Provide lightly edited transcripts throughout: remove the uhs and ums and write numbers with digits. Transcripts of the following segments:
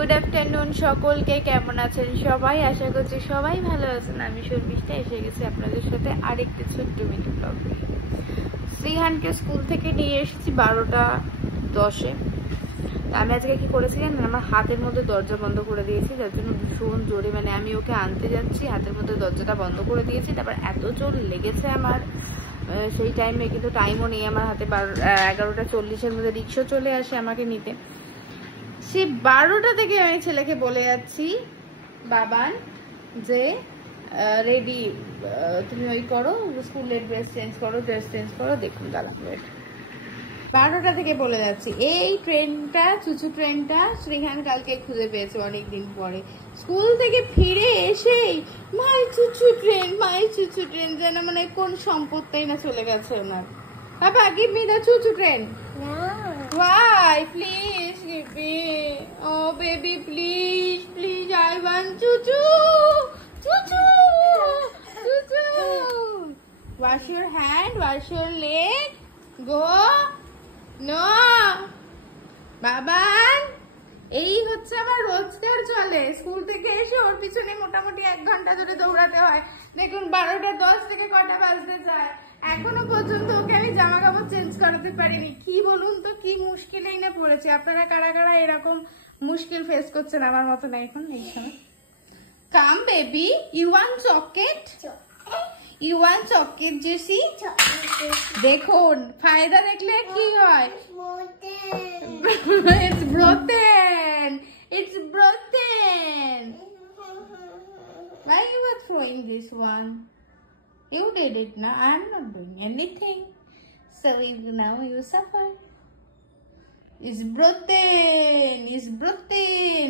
Good afternoon সকলকে, কেমন আছেন সবাই? আশা করছি সবাই ভালো আছেন। আমি শর্মিষ্ঠা এসে গেছি আপনাদের সাথে আরেকটি ছোট্ট মিনি ব্লগ নিয়ে। শ্রীহানকে স্কুল থেকে নিয়ে এসেছি 12:10-এ। আমি আজকে কি করেছি জানেন, আমার হাতের মধ্যে দরজা বন্ধ করে দিয়েছি, যার জন্য ভীষণ জোরে, মানে আমি ওকে আনতে যাচ্ছি, হাতের মধ্যে দরজাটা বন্ধ করে দিয়েছি। তারপর এত জোর লেগেছে আমার সেই টাইমে, কিন্তু টাইমও নেই আমার হাতে। 11:40-এর মধ্যে রিক্সা চলে আসে আমাকে নিতে। সে 12টা থেকে আমি ছেলেকে বলে যাচ্ছি, বাবান যে রেডি, তুমি ওই করো, স্কুলের ড্রেস চেঞ্জ করো। দেখুন দাঁড়ান, 12টা থেকে বলে যাচ্ছি। এই ট্রেনটা, চুচু ট্রেনটা শ্রীহান কালকে খুঁজে পেয়েছে অনেকদিন পরে। স্কুল থেকে ফিরে এসেই মাই চুচু ট্রেন, যেন মানে কোন সম্পদটাই না চলে গেছে ওনার। পাপা, give me the choo-choo train. No. Why? Please give me. Oh baby, please, I want choo-choo. Wash your hand, wash your leg. Go. No. Baban, এই হচ্ছে আমার রোজকার চলে। স্কুল থেকে এসে ওর পিছনে মোটামুটি 1 ঘন্টা ধরে দৌড়াতে হয়। দেখুন 12:10 থেকে কটা বাজতে যায়, এখনো পর্যন্ত ওকে আমি জামা কাপড় চেঞ্জ করাতে পারিনি। কি বলুন তো, কি মুশকিলেই না পড়েছে। আপনারা কারা কারা এরকম মুশকিল ফেস করছেন আমার মতো না এখন এই সময়? Come baby, you want chocolate? Jessie? দেখুন ফায়দা দেখলে কি হয়। It's broken. Why you are throwing this one? You did it, na? I'm not doing anything. So now you suffer. It's broken. It's broken.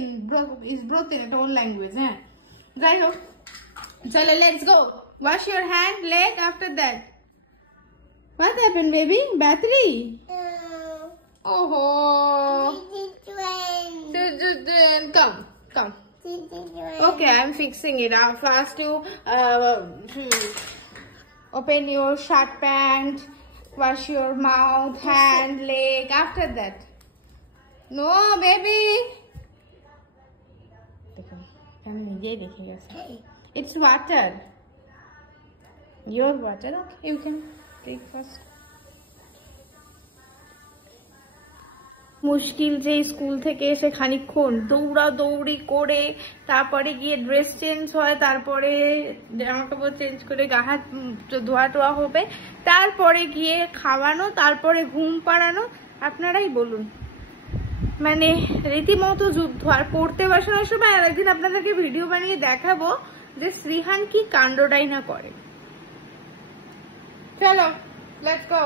It's own language, huh? Jai ho. Chalo, let's go. Wash your hand, leg after that. What happened, baby? Battery? Oh. Come. Okay, I'm fixing it. First you open your shirt pant, wash your mouth, hand, leg. After that, no baby. It's water. Your water. Okay, you can take first. মুশকিল যে school থেকে এসে খানিকক্ষণ দৌড়াদৌড়ি করে তারপরে গিয়ে dress change হয়, তারপরে জামা কাপড় চেঞ্জ করে গা হাত ধোয়া টোয়া হবে, তারপরে গিয়ে খাওয়ানো, তারপরে ঘুম পাড়ানো। আপনারাই বলুন, মানে রীতিমতো যুদ্ধ। আর পড়তে বসানোর সময় আরেকদিন আপনাদেরকে ভিডিও বানিয়ে দেখাবো যে শ্রীহান কি কাণ্ডটাই না করে। চলো, লেটস গো।